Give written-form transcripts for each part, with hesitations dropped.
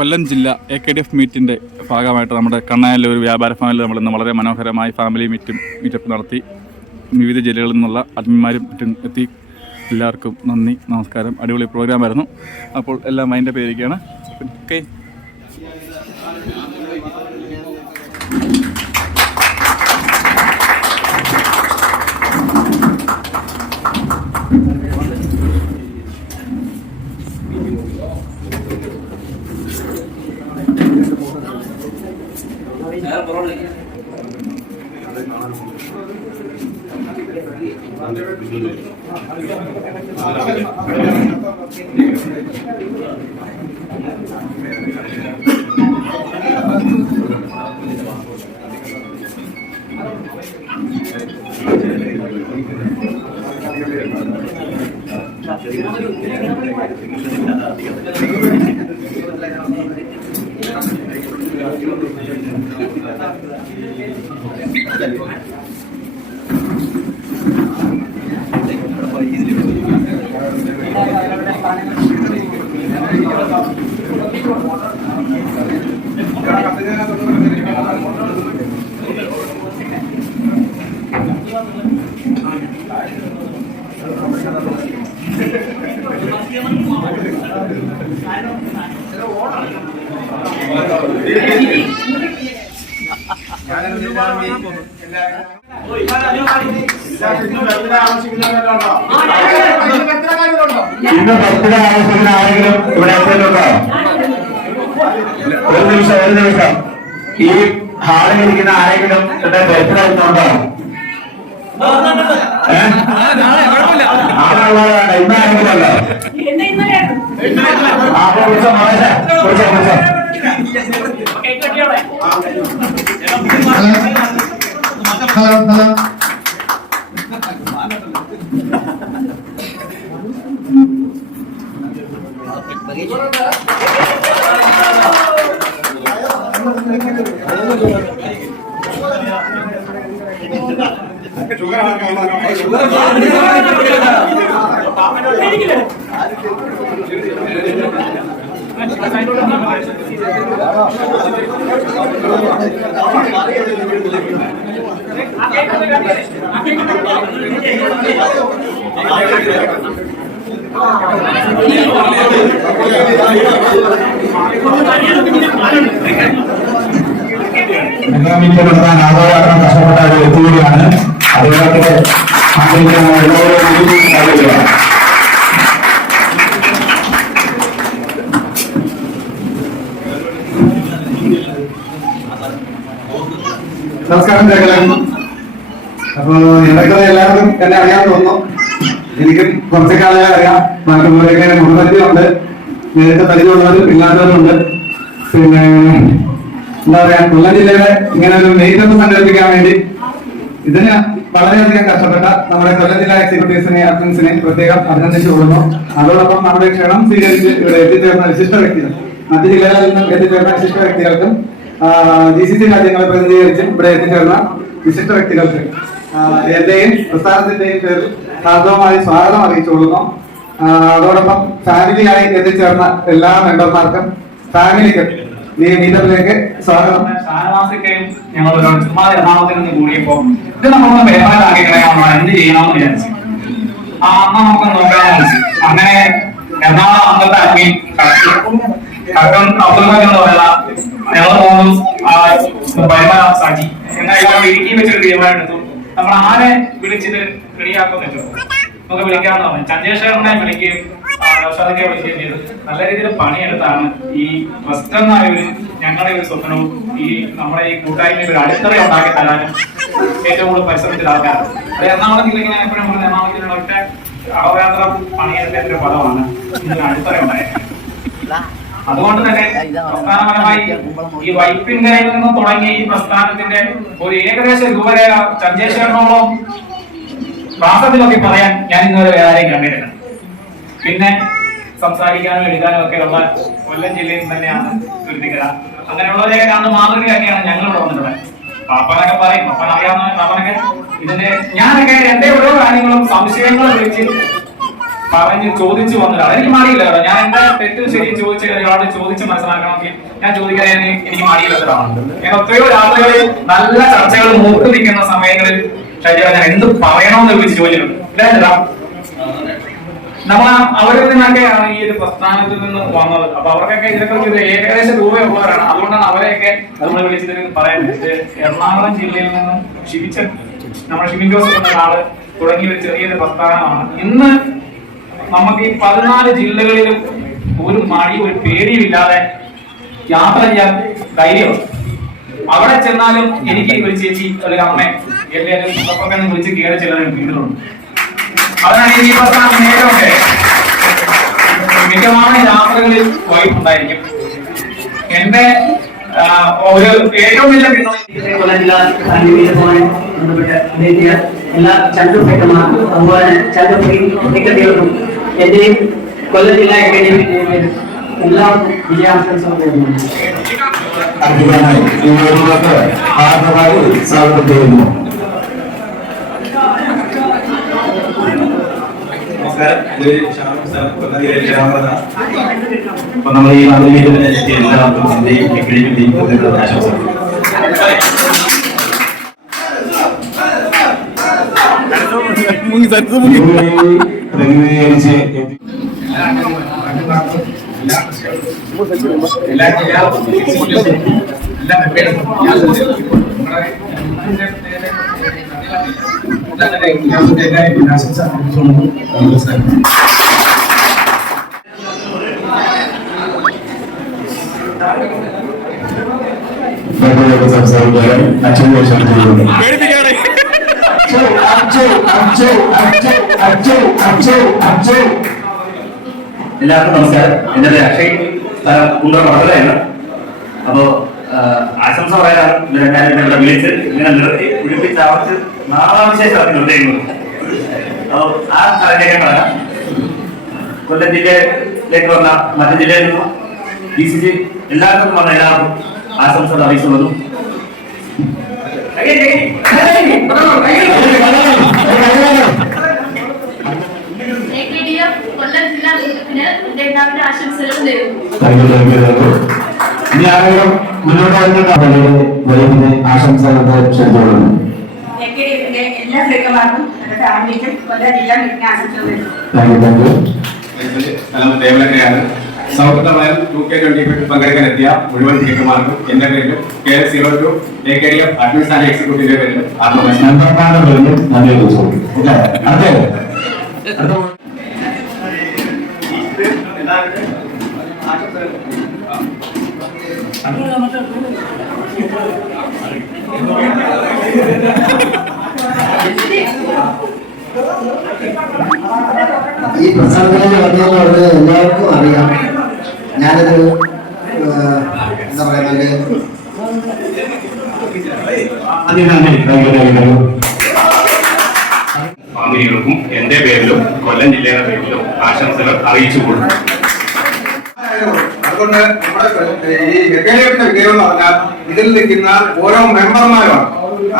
കൊല്ലം ജില്ല AKDF മീറ്റിൻ്റെ ഭാഗമായിട്ട് നമ്മുടെ കണ്ണായിലെ ഒരു വ്യാപാര ഫാമിൽ നമ്മളിന്ന് വളരെ മനോഹരമായി ഫാമിലി മീറ്റപ്പ് നടത്തി. വിവിധ ജില്ലകളിൽ നിന്നുള്ള അഡ്മിന്മാരും മറ്റും എത്തി. എല്ലാവർക്കും നന്ദി, നമസ്കാരം. അടിപൊളി പ്രോഗ്രാമായിരുന്നു. അപ്പോൾ എല്ലാം അതിൻ്റെ പേരിക്കുകയാണ്. ഓക്കെ, ഇന്ന് ബർത്ത്ഡേ ആഘോഷിക്കുന്ന ആരെങ്കിലും ഇവിടെ എത്തിയിട്ടുണ്ടോ? ഒരു നിമിഷം ഈ ഹാളിൽ ഇരിക്കുന്ന ആരെങ്കിലും ഇവിടെ ബർത്ത്ഡേ എത്തുന്നുണ്ടോ? ആളുള്ളവരാണ്. ഇന്ന് ആരെങ്കിലും അല്ല. അപ്പൊ വിളിച്ചോ മോശം നിർത്താൻ ആഘോഷാക്കാൻ കഷ്ടപ്പെട്ട ഒരു വ്യക്തിയാണ്. അദ്ദേഹത്തെ നമസ്കാരം ചേക്കലൻ. അപ്പൊ എന്തൊക്കെ എല്ലാവർക്കും എന്നെ അറിയാൻ തോന്നുന്നു. എനിക്കും കുറച്ച് കാലങ്ങളെ അറിയാം. നാട്ടുകാരൊക്കെ മുൻപരിധിയുണ്ട്, നേരത്തെ പരിചയമുള്ളവരും ഇല്ലാത്തവരുണ്ട്. പിന്നെ എന്താ പറയാ, കൊല്ലം ജില്ലയിലെ ഇങ്ങനെ ഒരു മീറ്റപ്പ് സംഘടിപ്പിക്കാൻ വേണ്ടി ഇതിന് വളരെയധികം കഷ്ടപ്പെട്ട നമ്മുടെ കൊല്ലം ജില്ലാ എക്സിക്യൂട്ടീവ്സിനെയും അഡ്മിൻസിനെയും പ്രത്യേകം അഭിനന്ദിച്ചു കൊള്ളുന്നു. അതോടൊപ്പം നമ്മുടെ ക്ഷണം സ്വീകരിച്ച് ഇവിടെ എത്തിച്ചേർന്ന വിശിഷ്ട വ്യക്തികൾ, മറ്റു ജില്ലകളിൽ നിന്നും എത്തിച്ചേർന്ന വിശിഷ്ട വ്യക്തികൾക്കും GCC രാജ്യങ്ങളെ പ്രതിനിധീകരിച്ചും ഇവിടെ എത്തിച്ചേർന്ന വിശിഷ്ട വ്യക്തികൾക്ക് എന്റെയും പ്രസ്ഥാനത്തിന്റെയും പേരിൽ ഹാർദവമായി സ്വാഗതം അറിയിച്ചുകൊള്ളുന്നു. അതോടൊപ്പം ഫാമിലിയായി എത്തിച്ചേർന്ന എല്ലാ മെമ്പർമാർക്കും ഫാമിലിക്കും ഈ മീറ്റപ്പിലേക്ക് സ്വാഗതം. ഷാനവാസിക്കയും ഞങ്ങൾ ചുമ്മാ എറണാകുളത്തിൽ നിന്ന് കൂടിയപ്പോ ഇത് നമ്മളൊന്ന് പേരാക്കി കളയാമോ, എന്ത് ചെയ്യണമെന്ന് വിചാരിച്ചു. അമ്മ നമുക്ക് നോക്കാമെന്ന് വിളിച്ചു. അങ്ങനെ എറണാകുളം അന്നത്തെ അഡ്മിൻ അബ്ദുൽ പറയുന്ന ഞങ്ങൾ പോകുന്നു സാജി എന്നാൽ ഇടുക്കി വെച്ചൊരു തീരുമാനം എടുത്തു. നമ്മൾ ആരെ വിളിച്ചിട്ട് റെഡിയാക്കുമെന്ന് വെച്ചോ, നമുക്ക് വിളിക്കാമെന്ന് പറഞ്ഞു. ചന്ദ്രശേഖരനെ വിളിക്കുകയും നൗഷാദിനെ വിളിക്കുകയും ചെയ്തു. നല്ല രീതിയിൽ പണിയെടുത്താണ് ഈ ട്രസ്റ്റ് എന്നായൊരു ഞങ്ങളുടെ ഒരു സ്വപ്നവും ഈ നമ്മുടെ ഈ കൂട്ടായ്മയിൽ ഒരു അടിത്തറ ഉണ്ടാക്കി തരാനും ഏറ്റവും കൂടുതൽ പരിശ്രമിച്ച ആൾക്കാരാണ്. അത് എറണാകുളം ജില്ലയ്ക്ക് ഞാൻ എപ്പോഴും നമ്മൾ എറണാകുളത്തിലുള്ള ഒറ്റ അഹോരാത്ര പണിയെടുത്ത ഒരു പദമാണ് ഇതിന് അടിത്തറ ഉണ്ടായത്. അതുകൊണ്ട് തന്നെ പ്രസ്ഥാനപരമായി ഈ വൈപ്പിൻകരയിൽ നിന്നും തുടങ്ങി ഈ പ്രസ്ഥാനത്തിന്റെ ഒരു ഏകദേശ രൂപരേഖ ചന്ദ്രശേഖരനോളം ക്ലാസത്തിലൊക്കെ പറയാൻ ഞാൻ ഇന്നുവരെ വേറെ ആരെയും കണ്ടിട്ടില്ല. പിന്നെ സംസാരിക്കാനും എഴുതാനും ഒക്കെ ഉള്ള കൊല്ലം ജില്ലയിൽ തന്നെയാണ് തുരുത്തിക്കര. അങ്ങനെയുള്ളവരെയൊക്കെ കാണുന്ന മാതൃകയൊക്കെയാണ് ഞങ്ങൾ ഇവിടെ വന്നിട്ടുള്ളത്. പാപ്പാനൊക്കെ പറയും, പാപ്പാൻ അറിയാവുന്ന പാപ്പാനൊക്കെ ഇതിന്റെ ഞാനൊക്കെ എന്റെ ഓരോ കാര്യങ്ങളും സംശയങ്ങളും വിളിച്ച് പറഞ്ഞ് ചോദിച്ചു വന്നതാണ്. എനിക്ക് മടിയില്ല കേട്ടോ. ഞാൻ എന്റെ തെറ്റും ശരിയും ചോദിച്ച ഒരാളോട് ചോദിച്ച് മനസ്സിലാക്കണമെങ്കിൽ ഞാൻ ചോദിക്കാൻ എനിക്ക് മടിയില്ലാത്തതാണ്. ഞാൻ എത്രയോ രാത്രികളിൽ നല്ല ചർച്ചകൾ മൂത്ത് നിൽക്കുന്ന സമയങ്ങളിൽ ഷൈജ ഞാൻ എന്ത് പറയണമെന്ന് വിളിച്ച് ചോദിച്ചിട്ടുണ്ട്. നമ്മൾ അവരിൽ നിന്നൊക്കെയാണ് ഈ ഒരു പ്രസ്ഥാനത്തിൽ നിന്ന് വന്നത്. അപ്പൊ അവർക്കൊക്കെ ഇതിനെക്കുറിച്ച് ഏകദേശം രൂപയുള്ളവരാണ്. അതുകൊണ്ടാണ് അവരെയൊക്കെ നമ്മൾ വിളിച്ചതിന് പറയുന്നത്. എറണാകുളം ജില്ലയിൽ നിന്നും നമ്മുടെ ഷിബിൻ ജോസഫ് എന്ന ആള് തുടങ്ങിയ ഒരു ചെറിയൊരു പ്രസ്ഥാനമാണ്. ഇന്ന് നമുക്ക് ഈ 14 ജില്ലകളിലും ഒരു മടി ഒരു പേടിയുമില്ലാതെ യാത്ര ചെയ്യാൻ ധൈര്യമുണ്ട്. അവിടെ ചെന്നാലും എനിക്ക് ഒരു ചേച്ചി ഒരു അമ്മ എല്ലാവരും അപ്പൊക്കെ വിളിച്ച് കയറി ചെല്ലാൻ വീട്ടിലുണ്ട്. അതാണ് ഈ പ്രസ്ഥാനം നേരമൊക്കെ മിക്കവാറും യാത്രകളിൽ വൈബുണ്ടായിരിക്കും. എന്റെ ഒരു ഏറ്റവും വലിയ എല്ലാ ചന്ദ്രഭേട്ടന്മാർക്കും അതുപോലെ ചന്ദ്രഭേട്ടകൾക്കും എന്റെയും കൊല്ലം ജില്ലാ അക്കാദമി എല്ലാവർക്കും വിജയാശംസകൾ സ്വാഗതം ചെയ്യുന്നു. അപ്പൊ നമ്മൾ ഈ നാട്ടിലേക്ക് എല്ലാവർക്കും ആശംസകൾ. സംസാരിക്കാൻ അച്ഛൻ എല്ലാവർക്കും നമസ്കാരം. എന്റെ പേര് അക്ഷയ്, കുണ്ടറ മണ്ഡലമാണ്. അപ്പോ ആശംസ പറയാൻ ഇവിടെ വിളിച്ച് ഇങ്ങനെ നിർത്തി വിളിപ്പിച്ച് അവർക്ക് നാളാവിശേഷം നിർത്തിയിരുന്നത്. അപ്പൊ ആ കാര്യങ്ങൾ പറയാം. കൊല്ലം ജില്ലയിലേക്ക് വന്ന മറ്റു ജില്ലയിൽ നിന്നും DCG എല്ലാവർക്കും വന്ന എല്ലാവർക്കും ആശംസകൾ അറിയിച്ചു വന്നു. ഇനി ആരെങ്കിലും മുന്നോട്ട് വന്നിട്ട് ആശംസകളുടെ ക്ഷണിച്ചോളുന്നു. എല്ലാ സ്ത്രീകന്മാർക്കും ഫാമിലിക്കും കൊല്ലം ജില്ലാ മീറ്റിംഗ് ആശംസകൾ. ദേവലക്കയാണ്. സൗഹൃദമായ 2K20 പങ്കെടുക്കാനെത്തിയ മുഴുവൻ സ്ത്രീകന്മാർക്കും എന്റെ പേരിലും KS02 AKDF അഡ്മിൻ ആൻഡ് എക്സിക്യൂട്ടീവിന്റെ പേരിലും ഈ പ്രസ്ഥാനത്തിലേക്ക് വന്നതെന്ന് എല്ലാവർക്കും അറിയാം. ഞാനൊരു എന്താ പറയുക ഫാമിലികൾക്കും എന്റെ പേരിലും കൊല്ലം ജില്ലയുടെ പേരിലും ആശംസകൾ അറിയിച്ചു കൊടുക്കും. അതുകൊണ്ട് നമ്മുടെ ഈ എക്കേഡിഎഫിന്റെ വിജയം എന്ന് പറഞ്ഞാൽ ഇതിൽ നിൽക്കുന്ന ഓരോ മെമ്പർമാരുമാണ്.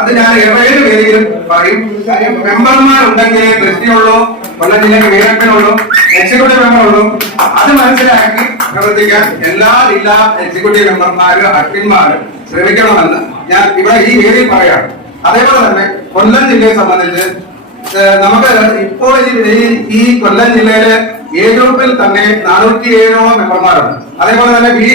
അത് ഞാൻ ഏത് വേദിയിലും പറയും. കാര്യം മെമ്പർമാരുണ്ടെങ്കിൽ ദൃഷ്ടിയുള്ളൂ, കൊല്ലം ജില്ലയ്ക്ക് വീരപ്പനുള്ളൂ, എക്സിക്യൂട്ടീവ് മെമ്പറുള്ളൂ. അത് മനസ്സിലാക്കി പ്രവർത്തിക്കാൻ എല്ലാ ജില്ലാ എക്സിക്യൂട്ടീവ് മെമ്പർമാര് അഡ്മിന്മാര് ശ്രമിക്കണമെന്ന് ഞാൻ ഇവിടെ ഈ വേദിയിൽ പറയാം. അതേപോലെ തന്നെ കൊല്ലം ജില്ലയെ സംബന്ധിച്ച് നമുക്ക് ഇപ്പോൾ ഈ കൊല്ലം ജില്ലയിലെ എ ഗ്രൂപ്പിൽ തന്നെ 407ഓളം മെമ്പർമാരുണ്ട്. അതേപോലെ തന്നെ ബി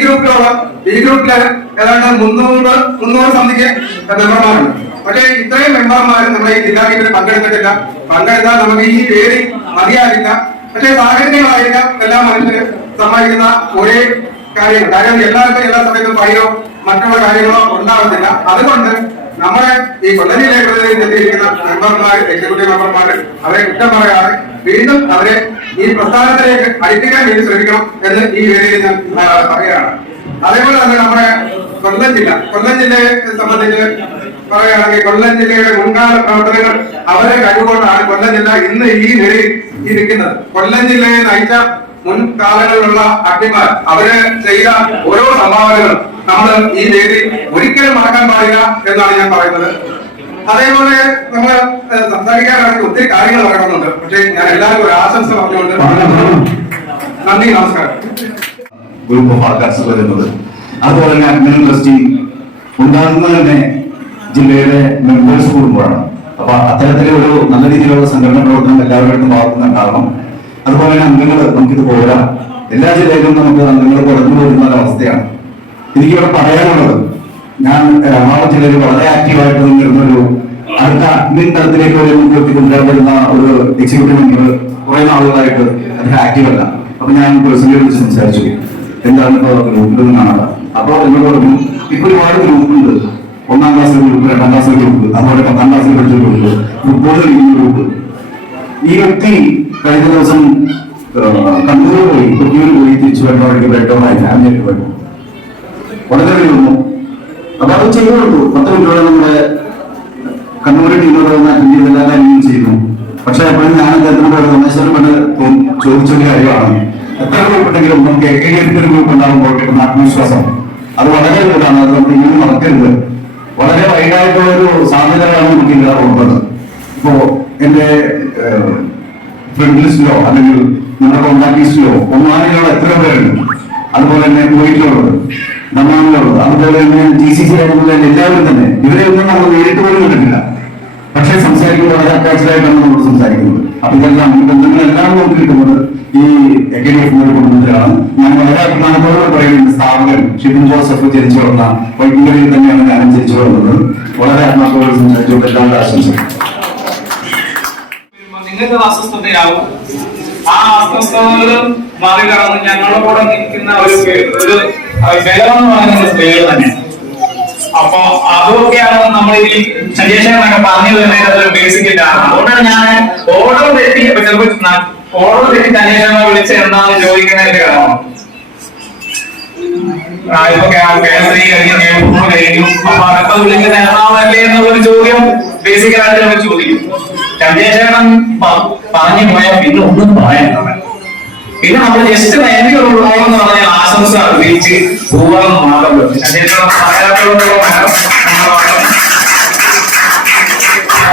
ഗ്രൂപ്പില് ഏതാണ്ട് 300 സംതിങ് മെമ്പർമാരുണ്ട്. പക്ഷേ ഇത്രയും മെമ്പർമാർ നമ്മുടെ ഈ ജില്ലാ മീറ്റിൽ പങ്കെടുത്തിട്ടില്ല. പങ്കെടുത്താൽ നമുക്ക് ഈ പേര് മതിയാകില്ല. പക്ഷേ സാഹചര്യങ്ങളായിരിക്കാം എല്ലാ മനുഷ്യരും സമ്മതിക്കുന്ന ഒരേ കാര്യം എല്ലാവർക്കും എല്ലാ സമയത്തും പൈരോ മറ്റുള്ള കാര്യങ്ങളോ ഉണ്ടാവത്തില്ല. അതുകൊണ്ട് നമ്മുടെ ഈ കൊല്ലം ജില്ലയിൽ എത്തിയിരിക്കുന്ന മെമ്പർമാർ, എക്സിക്യൂട്ടീവ് മെമ്പർമാർ അവരെ കുറ്റം പറയാതെ വീണ്ടും അവരെ ഈ പ്രസ്ഥാനത്തിലേക്ക് അടുപ്പിക്കാൻ വേണ്ടി ശ്രമിക്കണം എന്ന് ഈ വേദിയിൽ ഞാൻ പറയുകയാണ്. അതേപോലെ തന്നെ നമ്മുടെ കൊല്ലം ജില്ലയെ സംബന്ധിച്ച് പറയുകയാണെങ്കിൽ കൊല്ലം ജില്ലയുടെ മുൻകാല പ്രവർത്തനങ്ങൾ അവരെ കഴിവുകൊണ്ടാണ് കൊല്ലം ജില്ല ഇന്ന് ഈ നിലയിൽ നിൽക്കുന്നത്. കൊല്ലം ജില്ലയെ നയിച്ച മുൻകാലങ്ങളിലുള്ള അഡ്മിന്മാർ അവര് ചെയ്ത ഓരോ സംഭാവനകളും നമ്മൾ ഈ വേദി ഒരിക്കലും മറക്കാൻ പാടില്ല എന്നാണ് ഞാൻ പറയുന്നത്. അതേപോലെ നമ്മൾ സംസാരിക്കാനാണെങ്കിൽ ഒത്തിരി കാര്യങ്ങൾ പറയണമെന്നുണ്ട്. പക്ഷേ ഞാൻ എല്ലാവർക്കും ഒരു ആശംസ പറഞ്ഞുകൊണ്ട് നന്ദി, നമസ്കാരം. ഗ്രൂപ്പ് ഓഫ് ആൾക്കാർസ് വരുന്നത് അതുപോലെ തന്നെ അഡ്മിൻ ട്രസ്റ്റി ഉണ്ടാകുന്നത് തന്നെ ജില്ലയുടെ മെമ്പേഴ്സ് കൂടുമ്പോഴാണ്. അപ്പൊ അത്തരത്തിലൊരു നല്ല രീതിയിലുള്ള സംഘടന പ്രവർത്തനം എല്ലാവരുടെ ഭാഗത്തുനിന്നുണ്ടാകണം. അതുപോലെ തന്നെ അംഗങ്ങൾ നമുക്കിത് പോരാ, എല്ലാ ജില്ലയിലും നമുക്ക് അംഗങ്ങൾ കുറഞ്ഞു വരുന്ന ഒരവസ്ഥയാണ്. എനിക്കിവിടെ പറയാനുള്ളത്, ഞാൻ എറണാകുളം ജില്ലയിൽ വളരെ ആക്റ്റീവായിട്ട് നിന്നിരുന്നൊരു അടുത്ത അഡ്മിൻ തലത്തിലേക്ക് ഒരു കൊണ്ടുവരാൻ വരുന്ന ഒരു എക്സിക്യൂട്ടീവ് മെമ്പർ കുറെ നാളുകളായിട്ട് അതിന് ആക്റ്റീവ് അല്ല. അപ്പൊ ഞാൻ പേഴ്സണലി വിളിച്ച് സംസാരിച്ചു, എന്താണ് ഇപ്പൊ ഗ്രൂപ്പിൽ നിന്നാണ്. അപ്പൊ എന്നോട് പറഞ്ഞു, ഇപ്പൊ ഒരുപാട് ഗ്രൂപ്പുണ്ട്, 1ാം ക്ലാസ്സിലെ ഗ്രൂപ്പ്, 2ാം ക്ലാസ്സിലെ ഗ്രൂപ്പ്, അതുപോലെ 10ാം ക്ലാസ്സിൽ പഠിച്ച ഗ്രൂപ്പ്, ഫുട്ബോൾ കളിക്കുന്ന ഗ്രൂപ്പ്. ഈ വ്യക്തി കഴിഞ്ഞ ദിവസം കണ്ണൂർ പോയി, കൊട്ടിയൂർ പോയി, തിരിച്ചു വരുന്ന വഴിക്ക് ബ്രെഡോമായി ഫാമിലിയായിട്ട് പോയി വളരെ വരുന്നു. അപ്പൊ അത് ചെയ്തു കൊടുത്തു. 10 മിനിറ്റോടെ നമ്മുടെ കണ്ണൂരിൽ ടീമോട് അറ്റൻഡ് എല്ലാ കാര്യങ്ങളും ചെയ്തു. പക്ഷെ എപ്പോഴും ഞാൻ അദ്ദേഹത്തിനോട് സന്ദേശം ചോദിച്ചൊരു കാര്യമാണ്, എത്ര ഗ്രൂപ്പ് ഉണ്ടെങ്കിലും നമുക്ക് ഒരു ഗ്രൂപ്പ് ഉണ്ടാകുമ്പോൾ കിട്ടുന്ന ആത്മവിശ്വാസം അത് വളരെ കൂടുതലാണ്. അത് നമ്മൾ ഇങ്ങനെ മറക്കരുത്. വളരെ വൈകായിട്ടുള്ള ഒരു സാധ്യതകളാണ് നമുക്ക് ഇല്ല ഉള്ളത്. ഇപ്പോ എന്റെ ഫ്രണ്ട് ലിസ്റ്റിലോ അല്ലെങ്കിൽ നമ്മുടെ കോൺടാക്ട് ലിസ്റ്റിലോ ഒന്നാനിലുള്ള എത്ര പേരുണ്ട്, അതുപോലെ തന്നെ കുവൈറ്റിലുള്ളത്, ദമാമിലുള്ളത്, അതുപോലെ തന്നെ GCC എല്ലാവരും തന്നെ ഇവരെയൊന്നും നമ്മൾ നേരിട്ട് പോലും കണ്ടിട്ടില്ല. പക്ഷെ സംസാരിക്കുമ്പോൾ വളരെ അറ്റാച്ച്ഡ് ആയിട്ടാണ് നമ്മൾ സംസാരിക്കുന്നത്. അപ്പൊ ഇതെല്ലാം ഈ ബന്ധങ്ങളെല്ലാം നമുക്ക് കിട്ടുന്നത് ഈ അക്കാഡമി കുടുംബത്തിലാണ്. ഞാൻ വളരെ അഭിമാനത്തോടെ പറയുന്നത്, സ്ഥാപകൻ ഷിബിൻ ജോസഫ് ജനിച്ചു വളർന്ന വൈകുന്നേരം തന്നെയാണ് ഞാനും ജനിച്ചു വളർന്നത്. വളരെ ആത്മാർത്ഥത്തോടെ സംസാരിച്ചുകൊണ്ട് എല്ലാവരുടെ ആശംസകൾ. നിങ്ങൾക്ക് അസ്വസ്ഥതയാവും. ആ അസ്വസ്ഥതകൾ മറികടന്ന് ഞങ്ങളുടെ കൂടെ നിൽക്കുന്ന ഒരു ബലം എന്ന് പറയുന്നത് പേര് തന്നെ. അപ്പൊ അതൊക്കെയാണ് നമ്മൾ ഈ സജീഷനൊക്കെ പറഞ്ഞു വരുന്നത് ബേസിക്കിലാണ്. അതുകൊണ്ടാണ് ഞാൻ ഓർഡർ തെറ്റി സജീഷനെ വിളിച്ച് എന്താണെന്ന് ചോദിക്കുന്നതിന്റെ കാരണം ഇപ്പൊ കേരളത്തിൽ കഴിഞ്ഞു. അപ്പൊ അതൊക്കെ വിളിക്കുന്ന എറണാകുളല്ലേ എന്നുള്ളൊരു ചോദ്യം ബേസിക്കലായിട്ട് നമ്മൾ ചോദിക്കും. സജീഷനം പറഞ്ഞു പോയാൽ പിന്നെ ഒന്നും പറയാനുണ്ട്. പിന്നെ നമ്മൾ ജസ്റ്റ് എന്ന് പറഞ്ഞാൽ ആശംസ അറിയിച്ച് പോകാൻ മാത്രമേ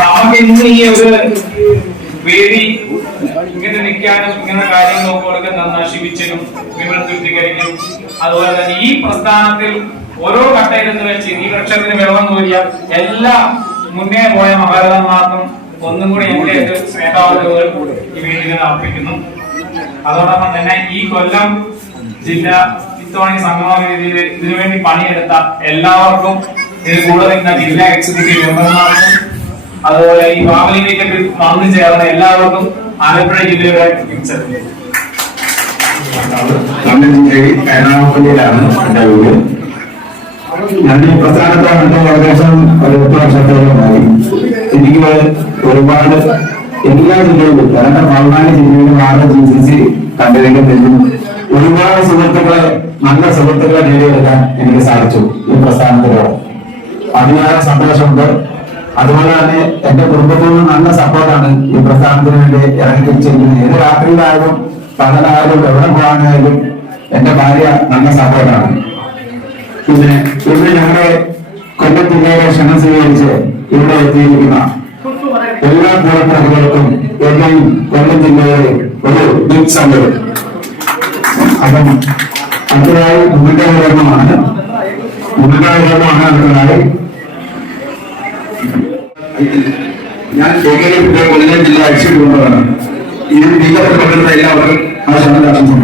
നമുക്ക് ഇന്ന് ഈ ഒരു വേദി ഇങ്ങനെ നിൽക്കാനും ഇങ്ങനെ കാര്യങ്ങൾ നോക്കി നന്നാശിപ്പിച്ചനും വിമർശിപ്പിക്കാനും അതുപോലെ തന്നെ ഈ പ്രസ്ഥാനത്തിൽ ഓരോ ഘട്ടത്തിൽ വെച്ച് ഈ വൃക്ഷത്തിന് വെള്ളം കോരിയ എല്ലാ മുന്നേ പോയ മഹാരഥന്മാർക്കും ഒന്നും കൂടി എന്റെ സ്നേഹാവധകൾ ഈ വേദിയിൽ അർപ്പിക്കുന്നു. അതോടൊപ്പം തന്നെ ഈ കൊല്ലം ജില്ല ഇത്തവണ സംഗമവേദിയിൽ ഇതിനുവേണ്ടി പണിയെടുത്ത എല്ലാവർക്കും, ഇത് കൂടെ നിൽക്കുന്ന ജില്ലാ എക്സിക്യൂട്ടീവ് മെമ്പർമാർക്കും, അതുപോലെ ഈ ഫാമിലിയിലേക്ക് വന്നു ചേർന്ന എല്ലാവർക്കും ആലപ്പുഴ ജില്ലയുടെ എറണാകുളത്തിലാണ് എന്റെ വീട്. ഞാൻ ഈ പ്രസ്ഥാനത്താണ് ഏകദേശം ഒരു 8 വർഷത്തോളമായി. എനിക്ക് ഒരുപാട് എല്ലാ ജില്ലയിലും 14 ജില്ലയിലും 6 GCC കണ്ടിരിക്കുന്നതിലും ഒരുപാട് സുഹൃത്തുക്കളെ, നല്ല സുഹൃത്തുക്കളെ നേടിയെടുക്കാൻ എനിക്ക് സാധിച്ചു ഈ പ്രസ്ഥാനത്തിലൂടെ. അതിനായ സന്തോഷമുണ്ട്. അതുപോലെ തന്നെ എന്റെ കുടുംബത്തിൽ നിന്ന് നല്ല സപ്പോർട്ടാണ് ഈ പ്രസ്ഥാനത്തിന് വേണ്ടി ഇറങ്ങിത്തിരിച്ചിരിക്കുന്നത്. ഏത് രാത്രിയിലായാലും പകലായാലും എവിടെ പോകാനായാലും എന്റെ ഭാര്യ നല്ല സപ്പോർട്ടാണ്. പിന്നെ ഇന്ന് ഞങ്ങളുടെ കൊല്ലം ജില്ലയിലെ ക്ഷണം സ്വീകരിച്ച് ഇവിടെ എത്തിയിരിക്കുന്ന എല്ലാ പ്രവർത്തകർക്കും എന്റെയും കൊല്ലം ജില്ലയിലെ ഒരു ബിഗ് സല്യൂട്ട്. അപ്പം അടുത്തതായി മുന്നേറ്റമാണ് അടുത്തതായി ഞാൻ കൊല്ലം ജില്ല എക്സിക്യൂട്ടീവാണ്. ഇതിൽ പങ്കെടുത്ത എല്ലാവർക്കും ആശംസ.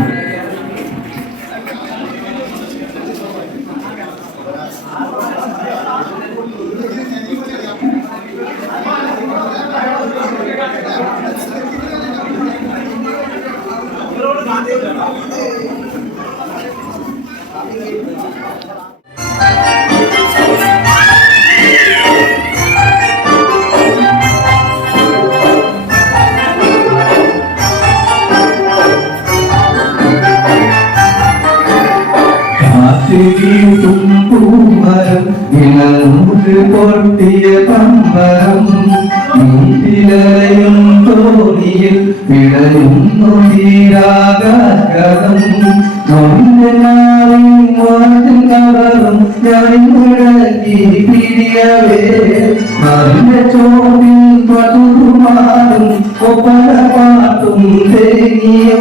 പൊട്ടിയ പമ്പരം വീട്ടിലയും തോണിയിൽ വിടയുന്നു തീരാഗതം നോവിന്റെ നാളിൽ വാട്ടിൽ കവറും ഞാനിടക്കി പിരിയവേ അതിന്റെ ചോട്ടിൽ പതുമാറും ഒപ്പന പാട്ടും തേങ്ങിയോ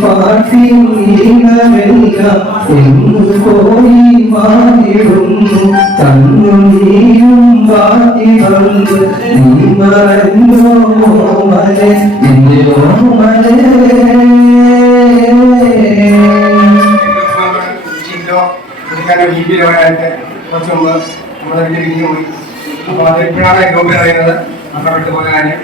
പാട്ടി നീണമെല്ലാം എന്നു പോയി മാറിടുന്നു തന്നു നീയും ബാക്കി വന്ന് നീ മറന്നോ മോമലെ നിന്റെ ഓമലെ വീട്ടിലോടായിട്ട് കുറച്ച് മുമ്പ് നമ്മുടെ വീട്ടിൽ പോയി അപ്പോൾ അത് ഇപ്പോഴാണ് ഗ്രൂപ്പിൽ അറിയുന്നത് നഷ്ടപ്പെട്ടു പോയ കാര്യം